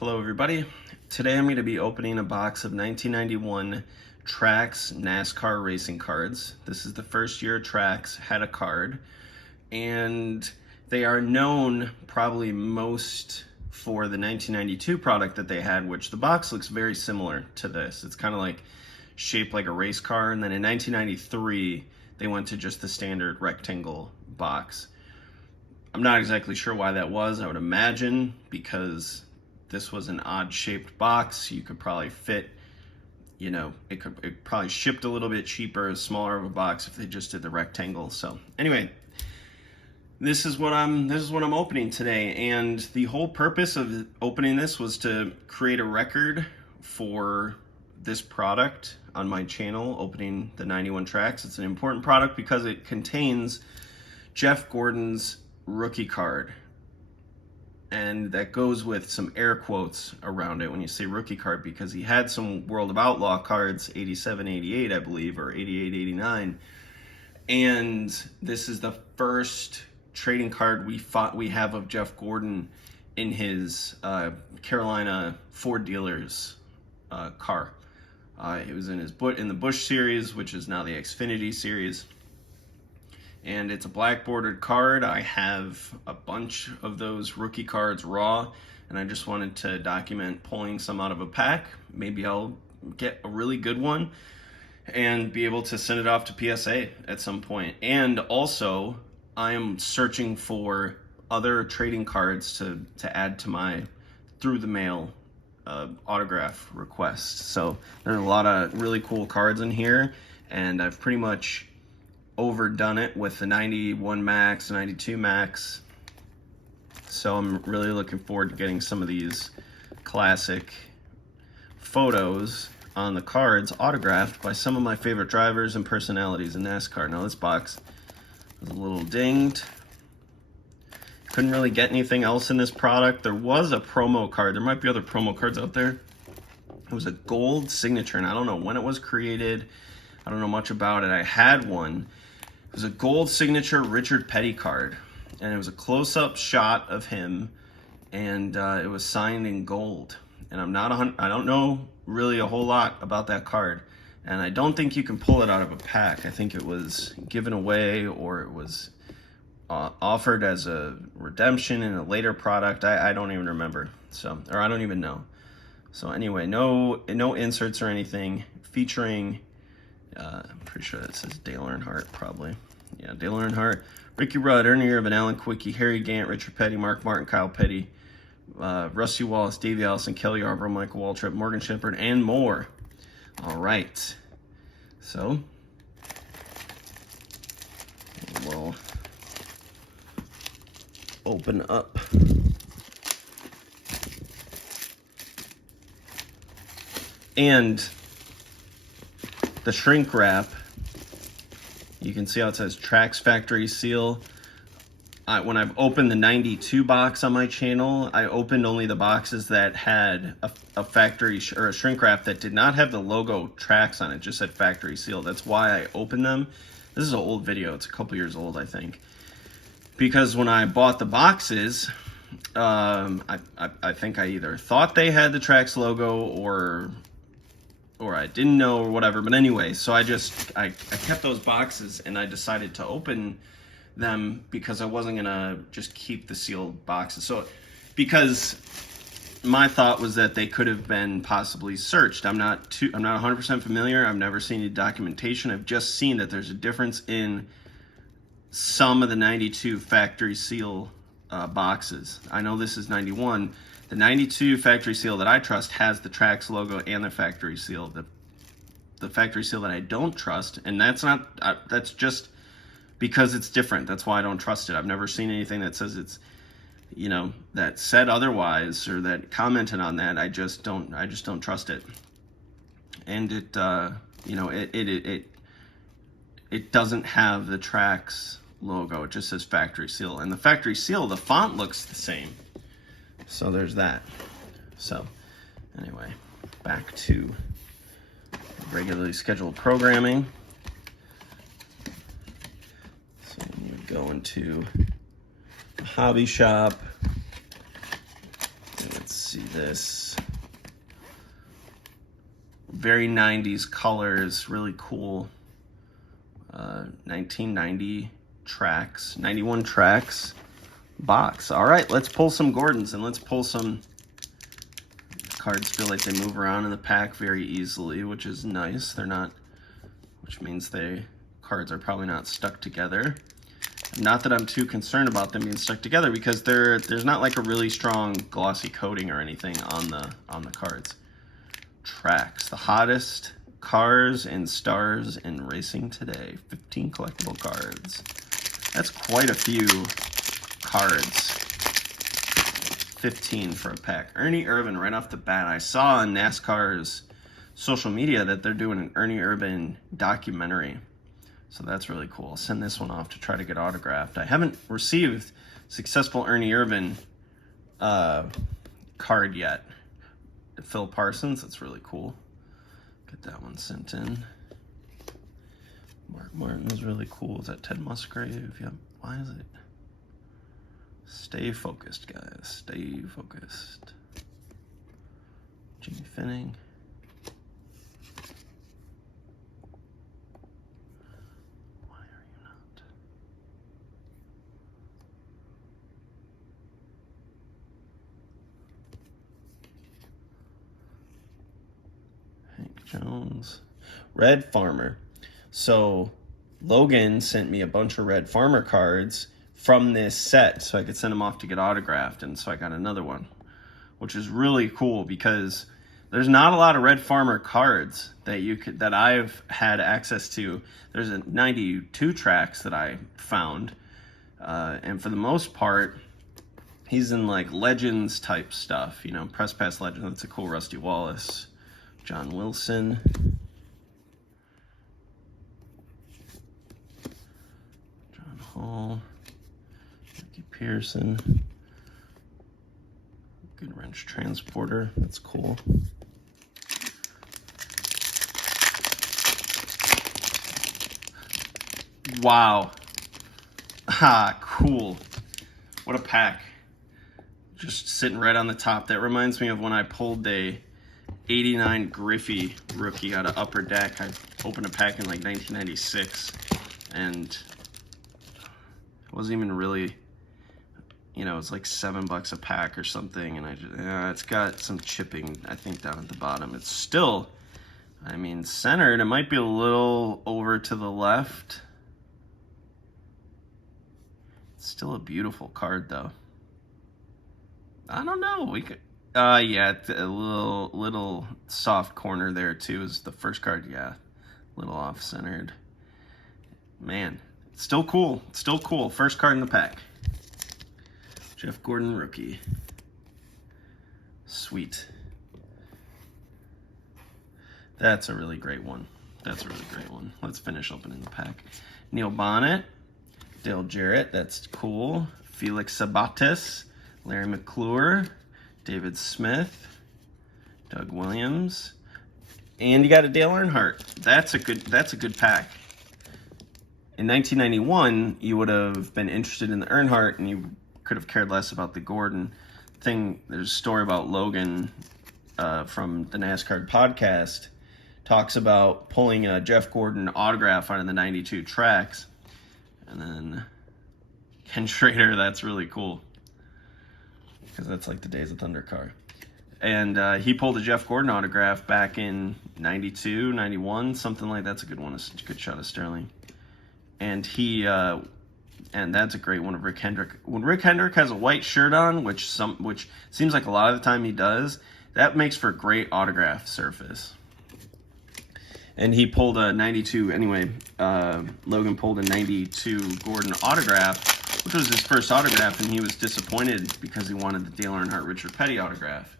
Hello everybody. Today I'm going to be opening a box of 1991 Traks NASCAR Racing Cards. This is the first year Traks had a card, and they are known probably most for the 1992 product that they had, which the box looks very similar to this. It's kind of like shaped like a race car, and then in 1993 they went to just the standard rectangle box. I'm not exactly sure why that was. I would imagine because this was an odd shaped box. You could probably fit, it probably shipped a little bit cheaper, smaller of a box if they just did the rectangle. So anyway, this is what I'm opening today, and the whole purpose of opening this was to create a record for this product on my channel, opening the 91 Traks. It's an important product because it contains Jeff Gordon's rookie card, and that goes with some air quotes around it when you say rookie card, because he had some World of Outlaw cards, 87, 88, I believe, or 88, 89, and this is the first trading card we have of Jeff Gordon in his Carolina Ford dealers car. It was in the Busch series, which is now the Xfinity series. And it's a black bordered card. I have a bunch of those rookie cards raw, and I just wanted to document pulling some out of a pack. Maybe I'll get a really good one and be able to send it off to PSA at some point. And also, I am searching for other trading cards to add to my through the mail autograph request. So there's a lot of really cool cards in here, and I've pretty much overdone it with the 91 Maxx, 92 Maxx. So I'm really looking forward to getting some of these classic photos on the cards autographed by some of my favorite drivers and personalities in NASCAR. Now this box was a little dinged. Couldn't really get anything else in this product. There was a promo card. There might be other promo cards out there. It was a gold signature, and I don't know when it was created. I don't know much about it. I had one. It was a gold signature Richard Petty card, and it was a close-up shot of him, and it was signed in gold. And I don't know really a whole lot about that card, and I don't think you can pull it out of a pack. I think it was given away, or it was offered as a redemption in a later product. I don't even remember. Or I don't even know. So anyway, no inserts or anything, featuring I'm pretty sure that says Dale Earnhardt, probably. Yeah, Dale Earnhardt, Ricky Rudd, Ernie Irvin, Alan Quickie, Harry Gant, Richard Petty, Mark Martin, Kyle Petty, Rusty Wallace, Davey Allison, Kelly Yarborough, Michael Waltrip, Morgan Shepherd, and more. All right. So we'll open up and the shrink wrap. You can see how it says Trax Factory Seal. When I've opened the 92 box on my channel, I opened only the boxes that had a factory or a shrink wrap that did not have the logo Trax on it, just said Factory Seal. That's why I opened them. This is an old video. It's a couple years old, I think. Because when I bought the boxes, I think I either thought they had the Trax logo or I didn't know, or whatever. But anyway, so I kept those boxes, and I decided to open them because I wasn't gonna just keep the sealed boxes. So because my thought was that they could have been possibly searched. I'm not 100% familiar. I've never seen any documentation. I've just seen that there's a difference in some of the 92 factory seal boxes. I know this is 91. The 92 factory seal that I trust has the Trax logo and the factory seal. The factory seal that I don't trust, and that's just because it's different. That's why I don't trust it. I've never seen anything that says it's, that said otherwise or that commented on that. I just don't trust it. And it doesn't have the Trax logo. It just says factory seal, and the factory seal, the font looks the same. So there's that. So anyway, back to regularly scheduled programming. So we go into the hobby shop. And let's see. this. Very 90s colors, really cool. 1990 Traks, 91 Traks box. All right, let's pull some Gordons and let's pull some cards. Feel like they move around in the pack very easily, which is nice. They're not, which means cards are probably not stuck together. Not that I'm too concerned about them being stuck together because there's not like a really strong glossy coating or anything on the cards. Trax, the hottest cars and stars in racing today. 15 collectible cards. That's quite a few cards. 15 for a pack. Ernie Irvan right off the bat. I saw on NASCAR's social media that they're doing an Ernie Irvan documentary. So that's really cool. I'll send this one off to try to get autographed. I haven't received successful Ernie Irvan card yet. Phil Parsons, that's really cool. Get that one sent in. Mark Martin is really cool. Is that Ted Musgrave? Yep. Why is it? Stay focused, guys. Stay focused. Jimmy Finning. Why are you not? Hank Jones. Red Farmer. So Logan sent me a bunch of Red Farmer cards from this set so I could send them off to get autographed, and so I got another one, which is really cool because there's not a lot of Red Farmer cards that I've had access to. There's a 92 Trax that I found, and for the most part he's in like Legends type stuff, you know, Press Pass Legends. That's a cool Rusty Wallace. John Wilson. John Hall. Ricky Pearson. Good wrench transporter. That's cool. Wow. Ah, cool. What a pack. Just sitting right on the top. That reminds me of when I pulled the 89 Griffey rookie out of Upper Deck. I opened a pack in like 1996, and it wasn't even really, you know, it's like $7 a pack or something, and it's got some chipping, I think, down at the bottom. It's still, I mean, centered. It might be a little over to the left. It's still a beautiful card, though. I don't know. We could. Yeah, a little soft corner there too is the first card. Yeah, a little off-centered. Man, still cool. Still cool. First card in the pack. Jeff Gordon rookie. Sweet. That's a really great one. That's a really great one. Let's finish opening the pack. Neil Bonnet, Dale Jarrett. That's cool. Felix Sabates, Larry McClure. David Smith, Doug Williams, and you got a Dale Earnhardt. That's a good pack. In 1991, you would have been interested in the Earnhardt, and you could have cared less about the Gordon thing. There's a story about Logan from the NASCAR podcast, talks about pulling a Jeff Gordon autograph out of the 92 Trax, and then Ken Schrader. That's really cool, because that's like the Days of Thunder car. And he pulled a Jeff Gordon autograph back in 92, 91, something like that. That's a good one, a good shot of Sterling. And and that's a great one of Rick Hendrick. When Rick Hendrick has a white shirt on, which seems like a lot of the time he does, that makes for a great autograph surface. And he pulled a 92, anyway, Logan pulled a 92 Gordon autograph, which was his first autograph, and he was disappointed because he wanted the Dale Earnhardt Richard Petty autograph.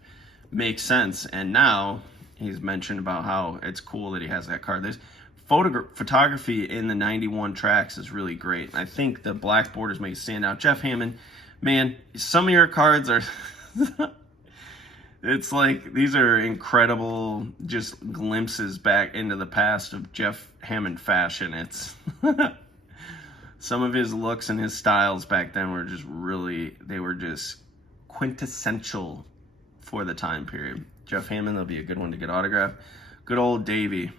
Makes sense. And now he's mentioned about how it's cool that he has that card. There's photography in the 91 Trax is really great. I think the black borders make it stand out. Jeff Hammond, man, some of your cards are it's like these are incredible just glimpses back into the past of Jeff Hammond fashion. It's some of his looks and his styles back then were just really, they were just quintessential for the time period. Jeff Hammond, that'll be a good one to get autographed. Good old Davey.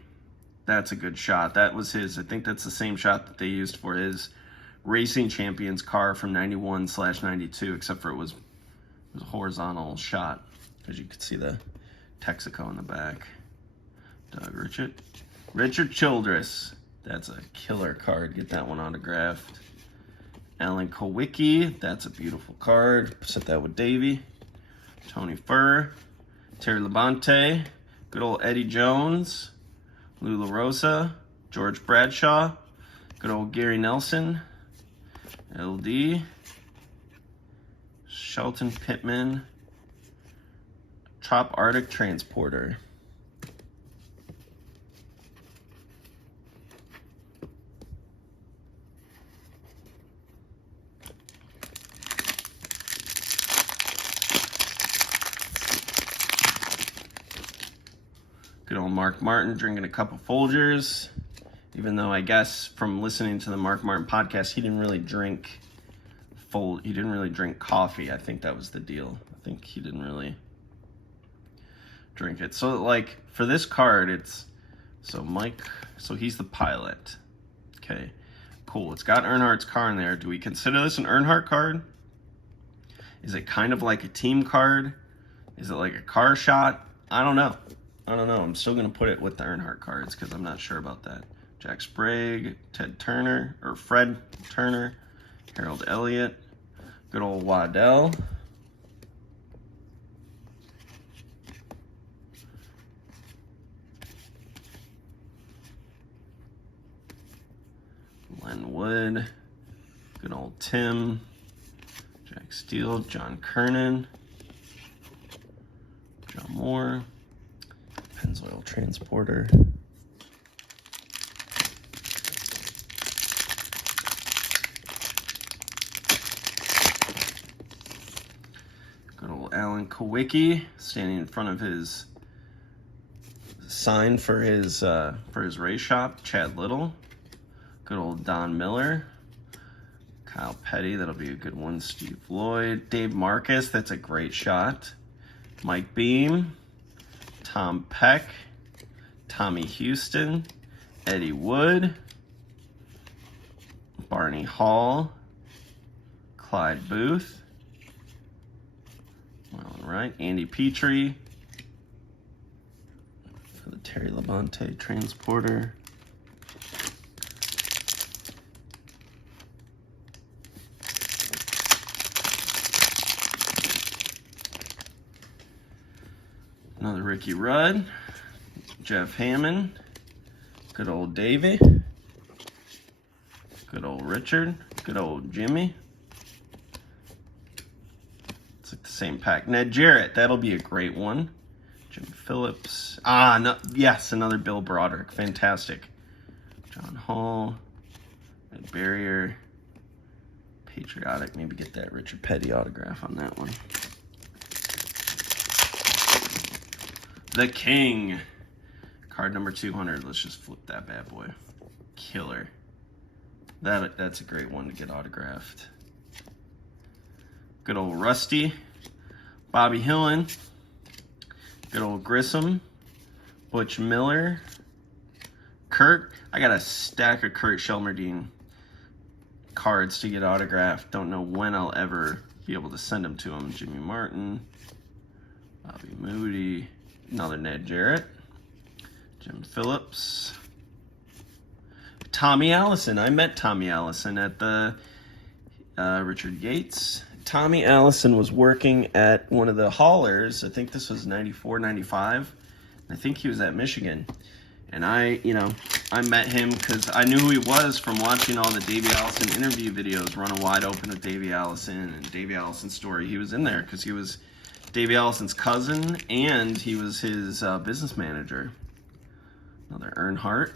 That's a good shot. That was his. I think that's the same shot that they used for his Racing Champions car from 91/92, except for it was a horizontal shot, as you could see the Texaco in the back. Doug Richard Childress. That's a killer card. Get that one autographed. Alan Kowicki. That's a beautiful card. Set that with Davey. Tony Furr. Terry Labonte. Good old Eddie Jones. Lou LaRosa. George Bradshaw. Good old Gary Nelson. LD. Shelton Pittman. Trop Arctic Transporter. Good old Mark Martin drinking a cup of Folgers. Even though I guess from listening to the Mark Martin podcast, he didn't really drink coffee. I think that was the deal. I think he didn't really drink it. So like for this card, it's so he's the pilot. Okay, cool. It's got Earnhardt's car in there. Do we consider this an Earnhardt card? Is it kind of like a team card? Is it like a car shot? I don't know. I'm still going to put it with the Earnhardt cards because I'm not sure about that. Jack Sprague, Fred Turner, Harold Elliott, good old Waddell. Len Wood, good old Tim, Jack Steele, John Kernan, John Moore, Pennzoil Transporter. Good old Alan Kowicki standing in front of his sign for his race shop. Chad Little. Good old Don Miller. Kyle Petty, that'll be a good one. Steve Lloyd. Dave Marcus, that's a great shot. Mike Beam. Tom Peck, Tommy Houston, Eddie Wood, Barney Hall, Clyde Booth, all right, Andy Petrie, for the Terry Labonte Transporter. Another Ricky Rudd, Jeff Hammond, good old Davey, good old Richard, good old Jimmy. It's like the same pack. Ned Jarrett, that'll be a great one. Jim Phillips. No, yes, another Bill Broderick, fantastic. John Hall, Ed Barrier, Patriotic, maybe get that Richard Petty autograph on that one. The King. Card number 200. Let's just flip that bad boy. Killer. That's a great one to get autographed. Good old Rusty. Bobby Hillen. Good old Grissom. Butch Miller. Kurt. I got a stack of Kurt Shelmerdine cards to get autographed. Don't know when I'll ever be able to send them to him. Jimmy Martin. Bobby Moody. Another Ned Jarrett, Jim Phillips, Tommy Allison. I met Tommy Allison at the Richard Yates. Tommy Allison was working at one of the haulers. I think this was 94, 95. I think he was at Michigan. And I met him because I knew who he was from watching all the Davey Allison interview videos, Running Wide Open with Davey Allison and Davey Allison's story. He was in there because he was Davey Allison's cousin, and he was his business manager. Another Earnhardt.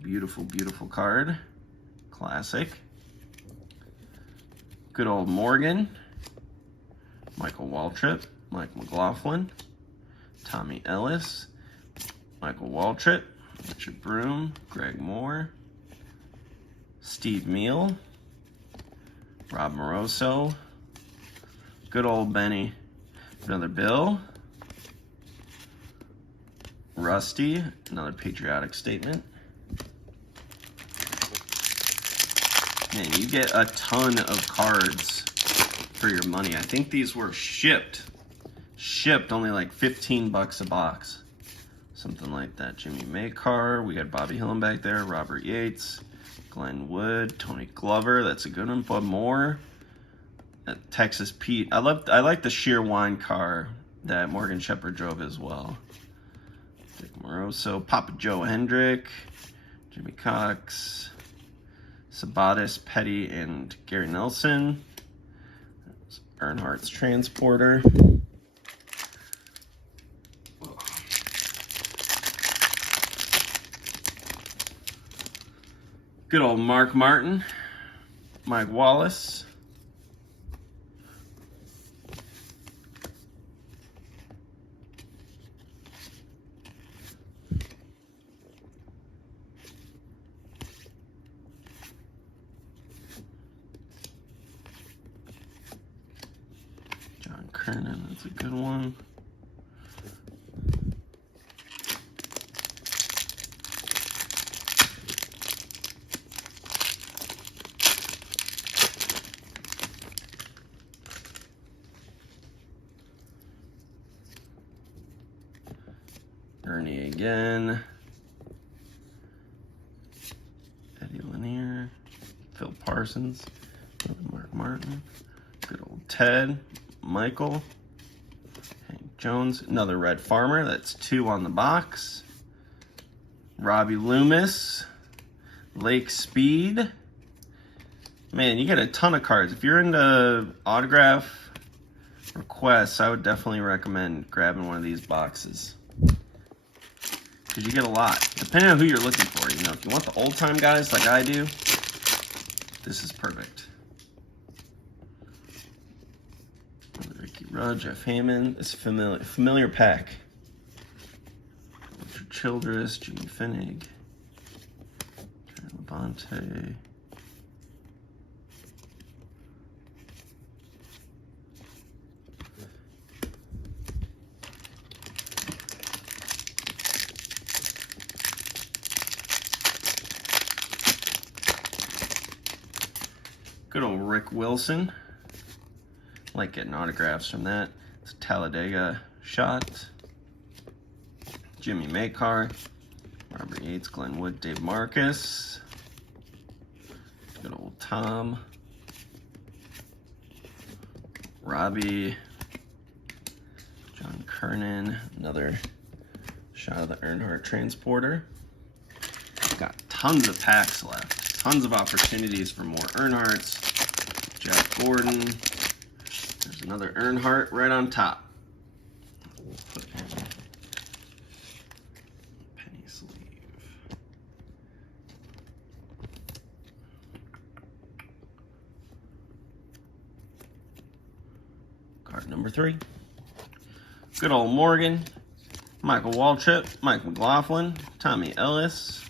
Beautiful, beautiful card. Classic. Good old Morgan. Michael Waltrip. Mike McLaughlin. Tommy Ellis. Michael Waltrip. Richard Broom. Greg Moore. Steve Meal. Rob Moroso. Good old Benny. Another Bill. Rusty, another patriotic statement. Man, you get a ton of cards for your money. I think these were shipped only like 15 bucks a box. Something like that. Jimmy Maycar, we got Bobby Hillin back there, Robert Yates, Glenn Wood, Tony Glover, that's a good one. Bud Moore, Texas Pete. I like the sheer wine car that Morgan Shepherd drove as well. Dick Moroso, Papa Joe Hendrick, Jimmy Cox, Sabatis, Petty, and Gary Nelson. That's Earnhardt's Transporter. Good old Mark Martin, Mike Wallace. John Kernan, that's a good one. Ernie again. Eddie Lanier. Phil Parsons. Mark Martin. Good old Ted. Michael. Hank Jones. Another Red Farmer. That's 2 on the box. Robbie Loomis. Lake Speed. Man, you get a ton of cards. If you're into autograph requests, I would definitely recommend grabbing one of these boxes. Because you get a lot, depending on who you're looking for. You know, if you want the old time guys like I do, this is perfect. Ricky Rudd, Jeff Hammond, this familiar pack. Richard Childress, Jimmy Finnig, Labonte. Good old Rick Wilson. Like getting autographs from that. It's a Talladega shot. Jimmy Maycar. Robert Yates, Glenn Wood, Dave Marcus. Good old Tom. Robbie. John Kernan. Another shot of the Earnhardt Transporter. Got tons of packs left. Tons of opportunities for more Earnhardts. Jeff Gordon. There's another Earnhardt right on top. We'll put in penny sleeve. Card number 3. Good old Morgan. Michael Waltrip. Mike McLaughlin. Tommy Ellis.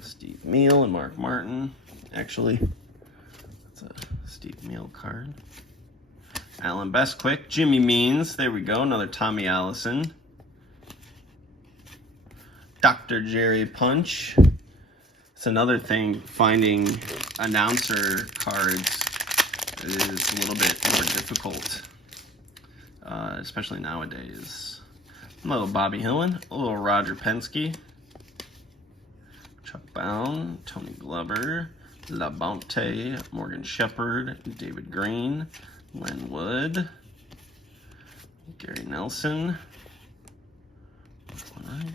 Steve Meal and Mark Martin. Actually, that's a Steve Meal card. Alan Bestquick, Jimmy Means. There we go. Another Tommy Allison. Dr. Jerry Punch. It's another thing, finding announcer cards is a little bit more difficult, especially nowadays. A little Bobby Hillin, a little Roger Penske. Chuck Bound, Tony Glover, Labonte, Morgan Shepherd, David Green, Len Wood, Gary Nelson. All right.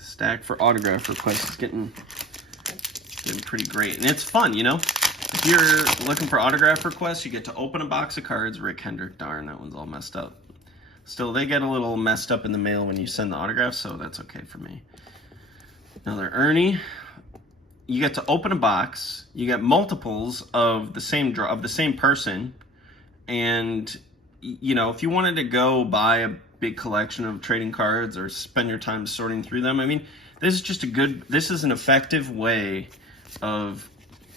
Stack for autograph requests is getting pretty great, and it's fun, you know. If you're looking for autograph requests, you get to open a box of cards. Rick Hendrick, darn, that one's all messed up. Still, they get a little messed up in the mail when you send the autographs, so that's okay for me. Another Ernie. You get to open a box. You get multiples of the same person, and you know, if you wanted to go buy a big collection of trading cards or spend your time sorting through them, I mean, this is just this is an effective way of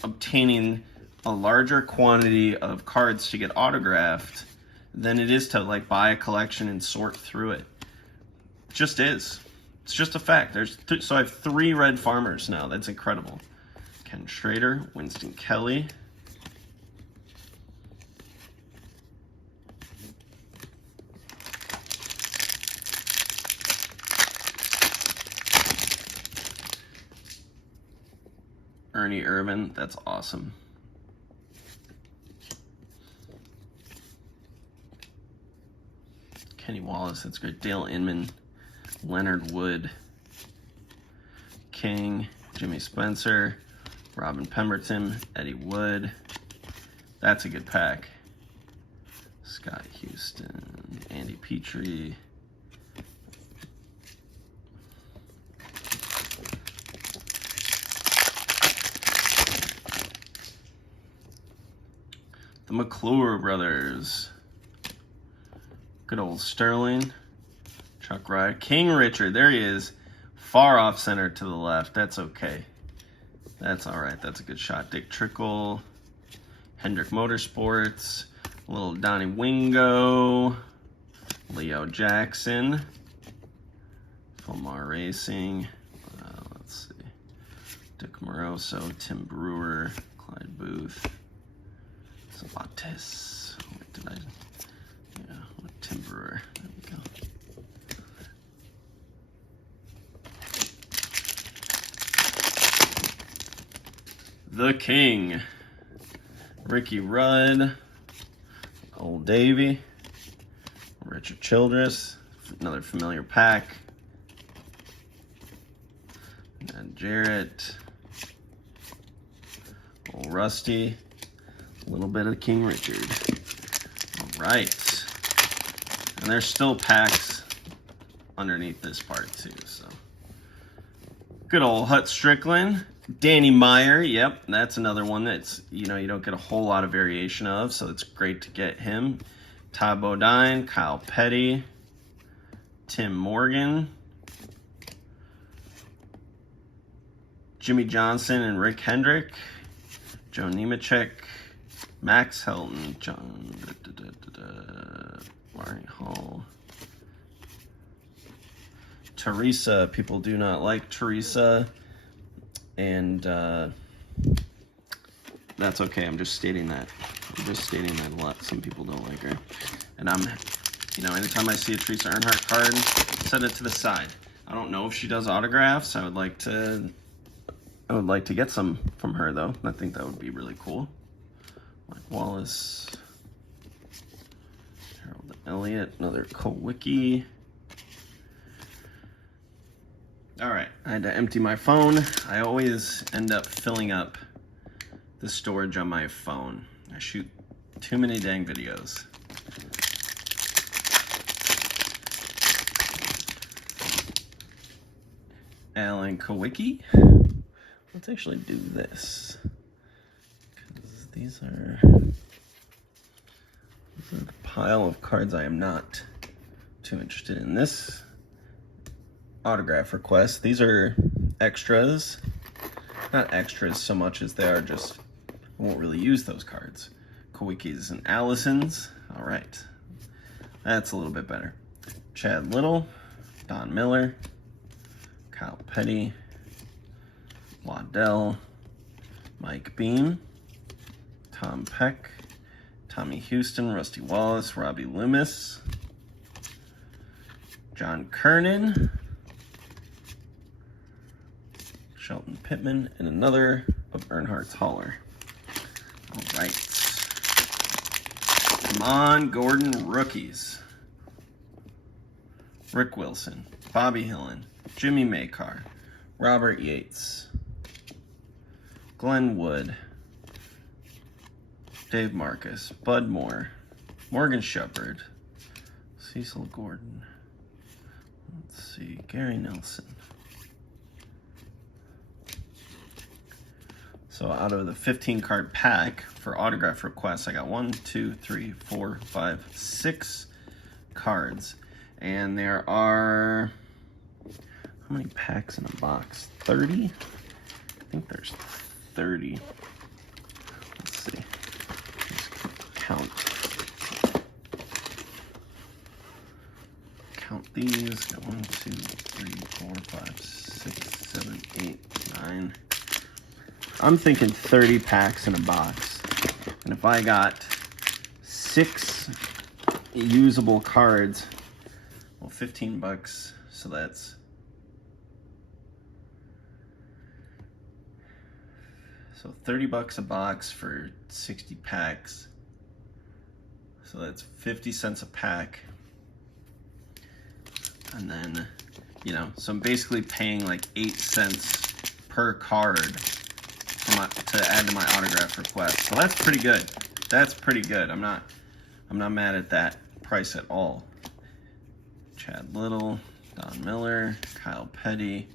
obtaining a larger quantity of cards to get autographed than it is to like buy a collection and sort through it. It just is. It's just a fact. So I have 3 red farmers now. That's incredible. Ken Schrader, Winston Kelly. Ernie Irvan, that's awesome. Kenny Wallace, that's great. Dale Inman, Leonard Wood, King, Jimmy Spencer, Robin Pemberton, Eddie Wood. That's a good pack. Scott Houston, Andy Petrie. The McClure brothers. Good old Sterling. Chuck Ryder. King Richard. There he is. Far off center to the left. That's okay. That's all right. That's a good shot. Dick Trickle. Hendrick Motorsports. Little Donnie Wingo. Leo Jackson. Fulmar Racing. Let's see. Dick Moroso. Tim Brewer. Clyde Booth. Labonte. What did I? Yeah, Tim Brewer. There we go. The King. Ricky Rudd. Old Davey. Richard Childress. Another familiar pack. And Jarrett. Old Rusty. A little bit of King Richard. All right. And there's still packs underneath this part too, so. Good old Hut Strickland. Danny Meyer, yep, that's another one that's, you know, you don't get a whole lot of variation of, so it's great to get him. Todd Bodine, Kyle Petty, Tim Morgan, Jimmy Johnson and Rick Hendrick, Joe Nemechek, Max Helton, Barney Hall. Teresa, people do not like Teresa, and that's okay. I'm just stating that. I'm just stating that a lot. Some people don't like her. And I'm, you know, anytime I see a Teresa Earnhardt card, set it to the side. I don't know if she does autographs. I would like to get some from her, though. I think that would be really cool. Like Wallace, Harold Elliott, another Kowicki. All right, I had to empty my phone. I always end up filling up the storage on my phone. I shoot too many dang videos. Alan Kowicki. Let's actually do this. Because these are the pile of cards I am not too interested in. This autograph request. These are extras. Not extras so much as they are just, I won't really use those cards. Kowicki's and Allison's. All right. That's a little bit better. Chad Little, Don Miller, Kyle Petty, Waddell, Mike Beam, Tom Peck, Tommy Houston, Rusty Wallace, Robbie Loomis, John Kernan, Shelton Pittman, and another of Earnhardt's hauler. All right. Come on, Gordon rookies. Rick Wilson, Bobby Hillen, Jimmy Makar, Robert Yates, Glenn Wood, Dave Marcus, Bud Moore, Morgan Shepherd, Cecil Gordon. Let's see, Gary Nelson. So out of the 15 card pack for autograph requests, I got 1, 2, 3, 4, 5, 6 cards. And there are, how many packs in a box? 30? I think there's 30. these. Got 1, 2, 3, 4, 5, 6, 7, 8, 9. I'm thinking 30 packs in a box. And if I got 6 usable cards, well, 15 bucks, so that's so 30 bucks a box for 60 packs. So that's 50 cents a pack. And then, you know, so I'm basically paying like 8 cents per card to add to my autograph request. So that's pretty good. That's pretty good. I'm not mad at that price at all. Chad Little, Don Miller, Kyle Petty,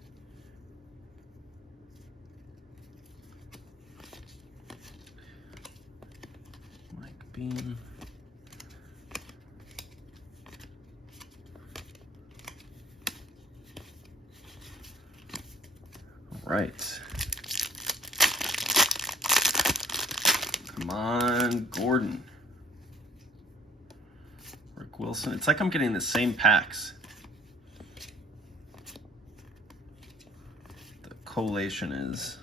Mike Bean, all right. Come on, Gordon. Rick Wilson. It's like I'm getting the same packs. The collation is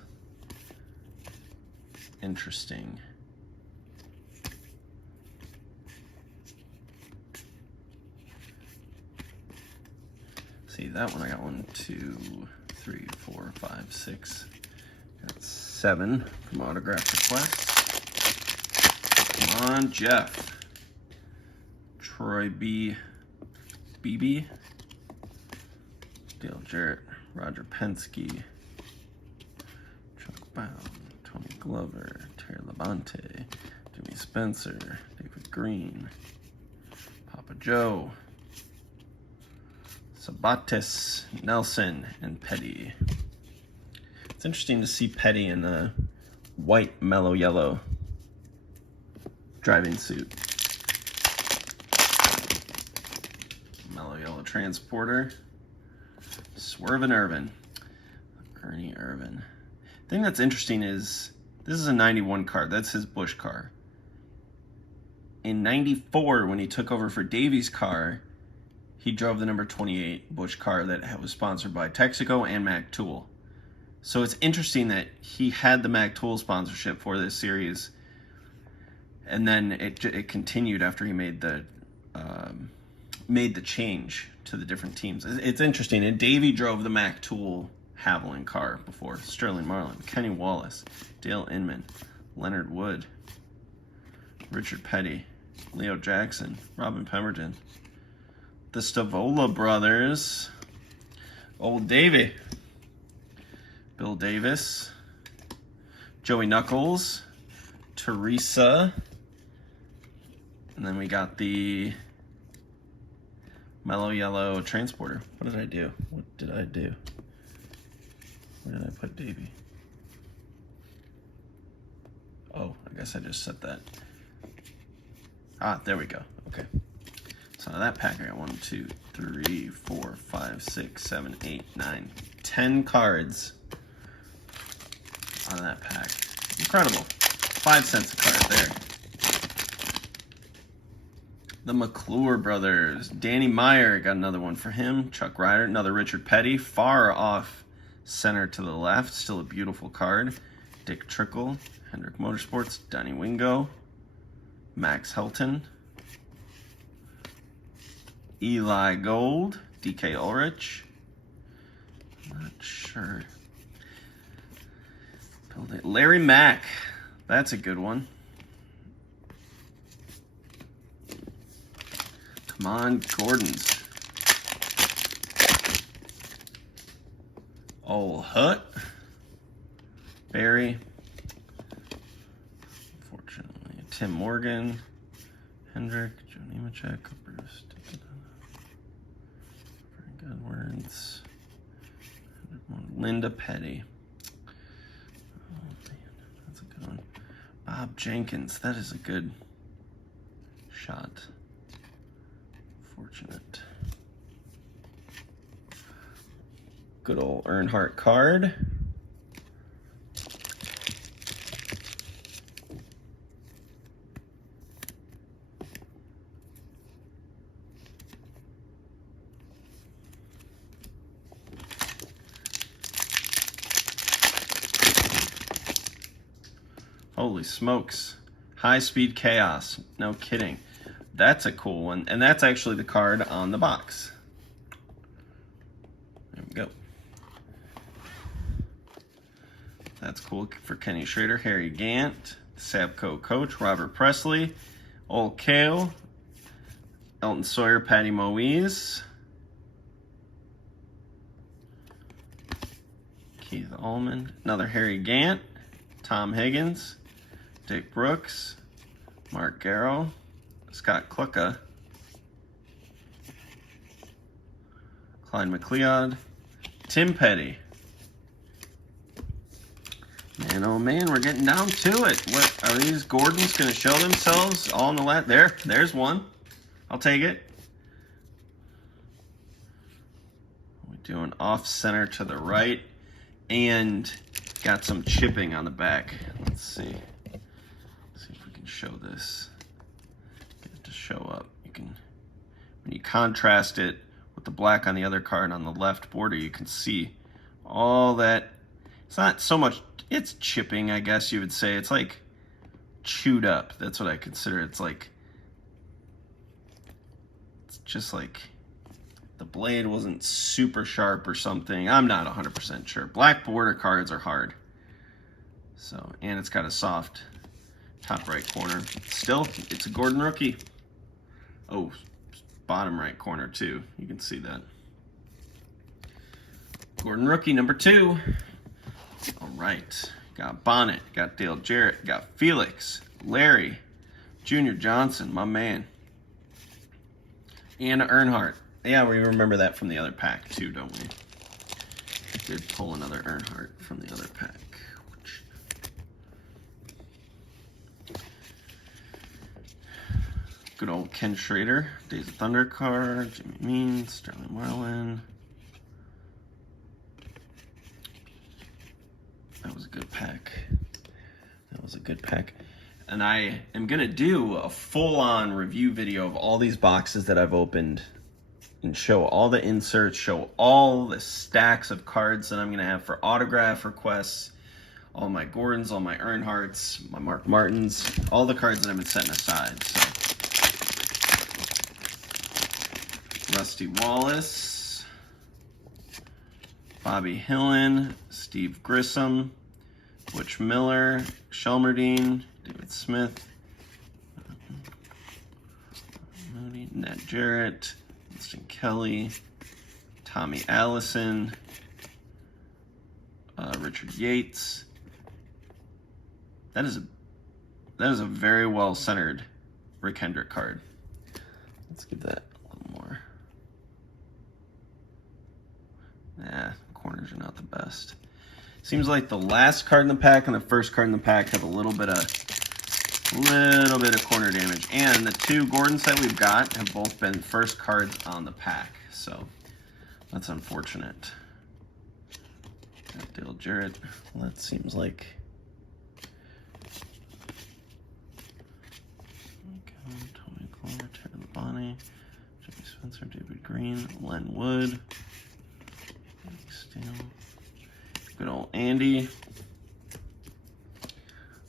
interesting. See, that one I got 1, 2, 3, 4, 5, 6. Got 7 from autograph requests. Come on, Jeff. Troy BB. Dale Jarrett. Roger Penske. Chuck Brown. Tony Glover. Terry Labonte. Jimmy Spencer. David Green. Papa Joe. Sabatis, Nelson, and Petty. It's interesting to see Petty in a white mellow yellow driving suit. Mellow yellow transporter. Swervin' Irvin. Ernie Irvin. The thing that's interesting is this is a 91 car. That's his Busch car. In 94, when he took over for Davy's car, he drove the number 28 Busch car that was sponsored by Texaco and Mac Tool. So it's interesting that he had the Mac Tool sponsorship for this series, and then it continued after he made the change to the different teams. It's interesting. And Davey drove the Mac Tool Haviland car before. Sterling Marlin, Kenny Wallace, Dale Inman, Leonard Wood, Richard Petty, Leo Jackson, Robin Pemberton, the Stavola brothers, Old Davey, Bill Davis, Joey Knuckles, Teresa, and then we got the mellow yellow transporter. What did I do? What did I do? Where did I put Davey? Oh, I guess I just set that. Ah, there we go. Okay. So out of that pack, I got 1, 2, 3, 4, 5, 6, 7, 8, 9, 10 cards out of that pack. Incredible. 5 cents a card there. The McClure brothers. Danny Meyer, got another one for him. Chuck Ryder, another Richard Petty. Far off center to the left. Still a beautiful card. Dick Trickle. Hendrick Motorsports. Donnie Wingo. Max Helton. Eli Gold. DK Ulrich. Not sure. Larry Mack. That's a good one. Come on, Gordons. Old Hut. Barry. Unfortunately. Tim Morgan. Hendrick. Joe Nemechek. Bruce. Frank Edwards. Linda Petty. Oh, man. That's a good one. Bob Jenkins. That is a good shot. Fortunate. Good old Earnhardt card. Holy smokes. High Speed Chaos. No kidding. That's a cool one. And that's actually the card on the box. There we go. That's cool for Kenny Schrader, Harry Gant, Sabco coach, Robert Presley, Old Kale, Elton Sawyer, Patty Moise, Keith Allman, another Harry Gant, Tom Higgins, Dick Brooks, Mark Garrow, Scott Kluka, Clyde McLeod, Tim Petty. Man, oh man, we're getting down to it. What are these Gordons going to show themselves all in the left? There's one. I'll take it. We're doing off center to the right and got some chipping on the back. Let's see. Let's see if we can show this. Get it to show up. You can, when you contrast it with the black on the other card on the left border, you can see all that. It's not so much, it's chipping, I guess you would say. It's like chewed up. That's what I consider. It's just like the blade wasn't super sharp or something. I'm not 100% sure. Black border cards are hard. So, and it's got a soft top right corner. Still, it's a Gordon rookie. Oh, bottom right corner too. You can see that. Gordon rookie number 2. All right, got Bonnet, got Dale Jarrett, got Felix, Larry, Junior Johnson, my man, Anna Earnhardt. Yeah, we remember that from the other pack too, don't we? Did pull another Earnhardt from the other pack. Good old Ken Schrader, Days of Thunder card, Jimmy Means, Sterling Marlin. That was a good pack. That was a good pack. And I am going to do a full-on review video of all these boxes that I've opened and show all the inserts, show all the stacks of cards that I'm going to have for autograph requests, all my Gordons, all my Earnhardts, my Mark Martins, all the cards that I've been setting aside. So, Rusty Wallace, Bobby Hillen, Steve Grissom, Butch Miller, Shelmerdine, David Smith, Moody, Nat Jarrett, Winston Kelly, Tommy Allison, Richard Yates. That is a very well centered Rick Hendrick card. Let's give that a little more. Nah, corners are not the best. Seems like the last card in the pack and the first card in the pack have a little bit of corner damage. And the 2 Gordons that we've got have both been first cards on the pack. So that's unfortunate. Got Dale Jarrett. Well, that seems like Tony Clark, Terry Labonte, Jimmy Spencer, David Green, Len Wood, Steele. Good old Andy.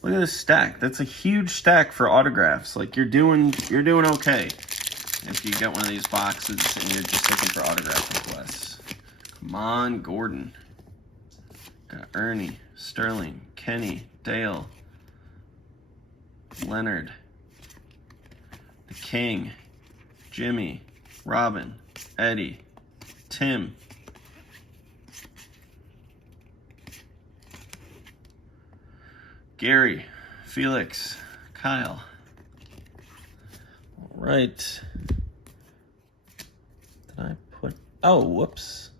Look at this stack. That's a huge stack for autographs. Like you're doing okay if you get one of these boxes and you're just looking for autograph requests. Come on, Gordon. Got Ernie, Sterling, Kenny, Dale, Leonard, the King, Jimmy, Robin, Eddie, Tim. Gary, Felix, Kyle. All right. Did I put, oh, whoops.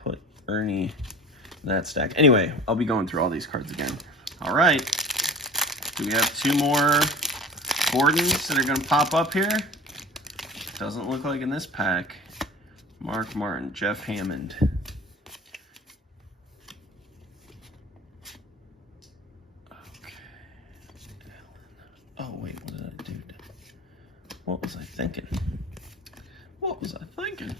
Put Ernie in that stack. Anyway, I'll be going through all these cards again. All right. Do we have 2 more Gordons that are going to pop up here? Doesn't look like in this pack. Mark Martin, Jeff Hammond. Oh, wait, what did I do? What was I thinking? What was I thinking?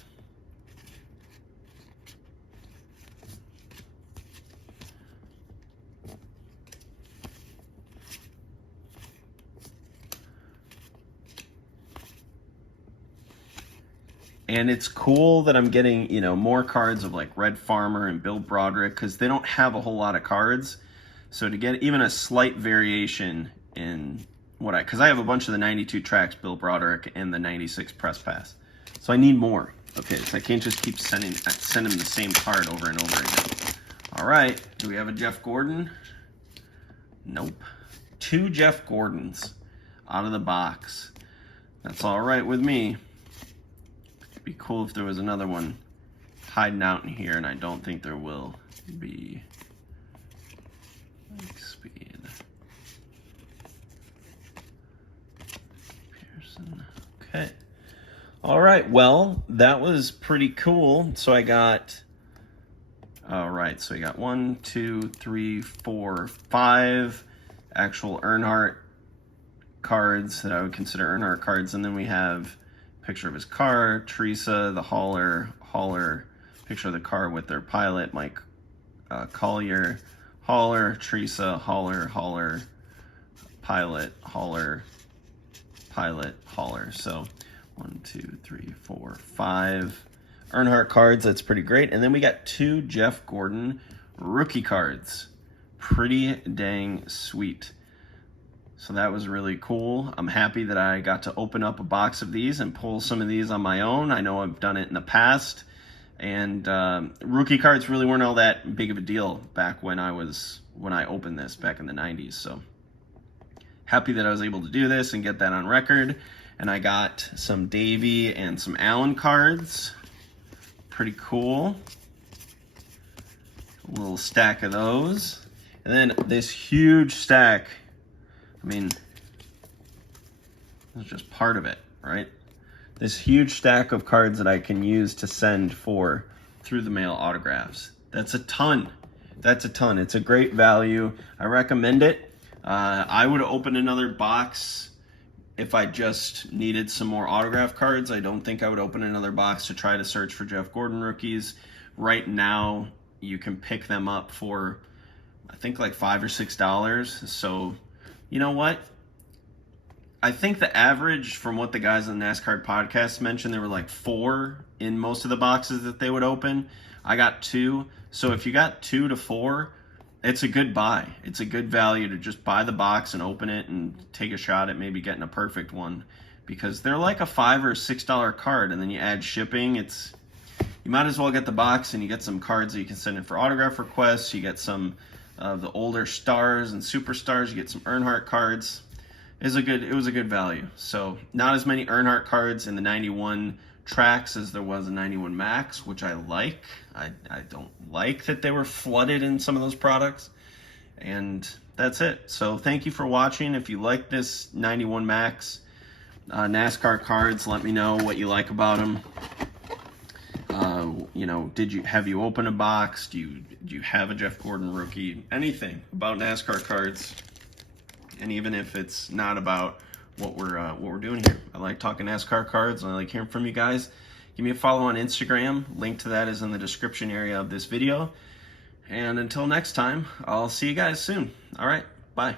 And it's cool that I'm getting, you know, more cards of like Red Farmer and Bill Broderick, because they don't have a whole lot of cards. So to get even a slight variation in what because I have a bunch of the 92 Traks Bill Broderick and the 96 Press Pass. So I need more. Okay, so I can't just keep sending the same card over and over again. All right, do we have a Jeff Gordon? Nope. 2 Jeff Gordons out of the box. That's all right with me. It'd be cool if there was another one hiding out in here, and I don't think there will be. Speed. Pearson. Okay. All right. Well, that was pretty cool. So I got. All right. So we got 1, 2, 3, 4, 5 actual Earnhardt cards that I would consider Earnhardt cards, and then we have a picture of his car, Teresa, the hauler, picture of the car with their pilot, Mike Collier, hauler, Teresa, hauler, pilot, hauler, pilot, hauler. So 1, 2, 3, 4, 5 Earnhardt cards. That's pretty great. And then we got 2 Jeff Gordon rookie cards. Pretty dang sweet. So that was really cool. I'm happy that I got to open up a box of these and pull some of these on my own. I know I've done it in the past. And rookie cards really weren't all that big of a deal back when I opened this back in the 90s. So happy that I was able to do this and get that on record. And I got some Davey and some Allen cards. Pretty cool. A little stack of those. And then this huge stack. I mean, it's just part of it, right? This huge stack of cards that I can use to send for through the mail autographs. That's a ton. That's a ton. It's a great value. I recommend it. I would open another box if I just needed some more autograph cards. I don't think I would open another box to try to search for Jeff Gordon rookies. Right now, you can pick them up for, I think, like $5 or $6. So, you know what? I think the average, from what the guys on the NASCAR podcast mentioned, there were like 4 in most of the boxes that they would open. I got 2. So if you got 2 to 4, it's a good buy. It's a good value to just buy the box and open it and take a shot at maybe getting a perfect one, because they're like a $5 or $6 card, and then you add shipping. You might as well get the box, and you get some cards that you can send in for autograph requests. You get some of the older stars and superstars. You get some Earnhardt cards. It was a good value. So not as many Earnhardt cards in the 91 Traks as there was in 91 Maxx, which I like. I don't like that they were flooded in some of those products. And that's it. So thank you for watching. If you like this 91 Maxx NASCAR cards, let me know what you like about them. You know, have you opened a box? Do you have a Jeff Gordon rookie? Anything about NASCAR cards, and even if it's not about what we're doing here. I like talking NASCAR cards, and I like hearing from you guys. Give me a follow on Instagram. Link to that is in the description area of this video. And until next time, I'll see you guys soon. All right, bye.